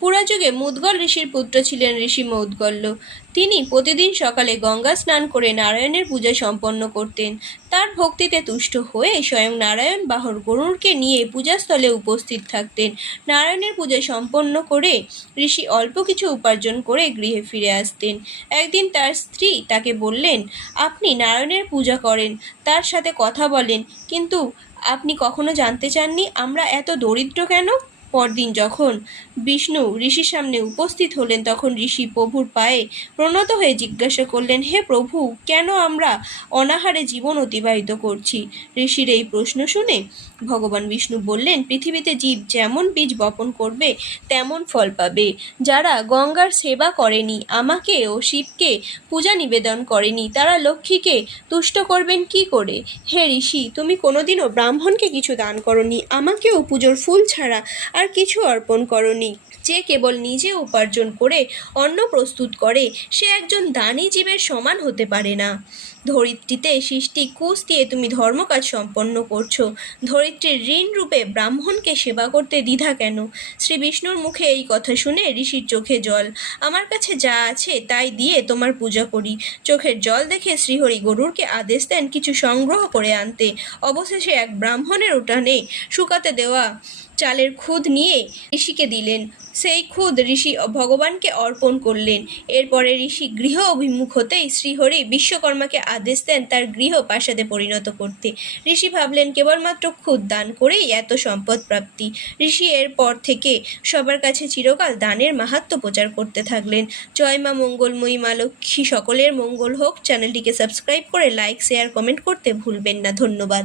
পুরাযুগে মুদ্গল ঋষির পুত্র ছিলেন ঋষি মৌদ্গল্য। তিনি প্রতিদিন সকালে গঙ্গা স্নান করে নারায়ণের পূজা সম্পন্ন করতেন। তার ভক্তিতে তুষ্ট হয়ে স্বয়ং নারায়ণ বাহর গরুড়কে নিয়ে পূজাস্থলে উপস্থিত থাকতেন। নারায়ণের পূজা সম্পন্ন করে ঋষি অল্প কিছু উপার্জন করে গৃহে ফিরে আসতেন। একদিন তার স্ত্রী তাকে বললেন, আপনি নারায়ণের পূজা করেন, তার সাথে কথা বলেন, কিন্তু আপনি কখনো জানতে চাননি আমরা এত দরিদ্র কেন? পরদিন যখন বিষ্ণু ঋষির সামনে উপস্থিত হলেন, তখন ঋষি প্রভুর পায়ে প্রণত হয়ে জিজ্ঞাসা করলেন, হে প্রভু, কেন আমরা অনাহারে জীবন অতিবাহিত করছি? ঋষির এই প্রশ্ন শুনে ভগবান বিষ্ণু বললেন, পৃথিবীতে জীব যেমন বীজ বপন করবে তেমন ফল পাবে। যারা গঙ্গার সেবা করেনি, আমাকে ও শিবকে পূজা নিবেদন করেনি, তারা লক্ষ্মীকে তুষ্ট করবেন কি করে? হে ঋষি, তুমি কোনোদিনও ব্রাহ্মণকে কিছু দান করনি, আমাকেও পুজোর ফুল ছাড়া আর কিছু অর্পণ করনি। যে কেবল নিজে উপার্জন করে অন্ন প্রস্তুত করে, সে একজন দানী জীবের সমান হতে পারে না। ধরিত্রীতে সৃষ্টি কুশ দিয়ে তুমি ধর্মকাজ সম্পন্ন করছো। ধরিত্রীর ঋণ রূপে ব্রাহ্মণকে সেবা করতে দ্বিধা কেন? শ্রী বিষ্ণুর মুখে এই কথা শুনে ঋষির চোখে জল। আমার কাছে যা আছে তাই দিয়ে তোমার পূজা করি। চোখের জল দেখে শ্রীহরি গরুড়কে আদেশ দেন কিছু সংগ্রহ করে আনতে। অবশেষে এক ব্রাহ্মণের উঠানে শুকাতে দেওয়া চালের খুদ নিয়ে ঋষিকে দিলেন। সেই খুদ ঋষি ভগবানকে অর্পণ করলেন। এরপরে ঋষি গৃহ অভিমুখ হতেই শ্রীহরি বিশ্বকর্মাকে আদেশ দেন তার গৃহ প্রাসাদে পরিণত করতে। ঋষি ভাবলেন, কেবলমাত্র খুদ দান করেই এত সম্পদ প্রাপ্তি। ঋষি এরপর থেকে সবার কাছে চিরকাল দানের মাহাত্ম্য প্রচার করতে থাকলেন। জয় মা মঙ্গলময়ী মা লক্ষ্মী সকলের মঙ্গল হোক। চ্যানেলটিকে সাবস্ক্রাইব করে লাইক, শেয়ার, কমেন্ট করতে ভুলবেন না। ধন্যবাদ।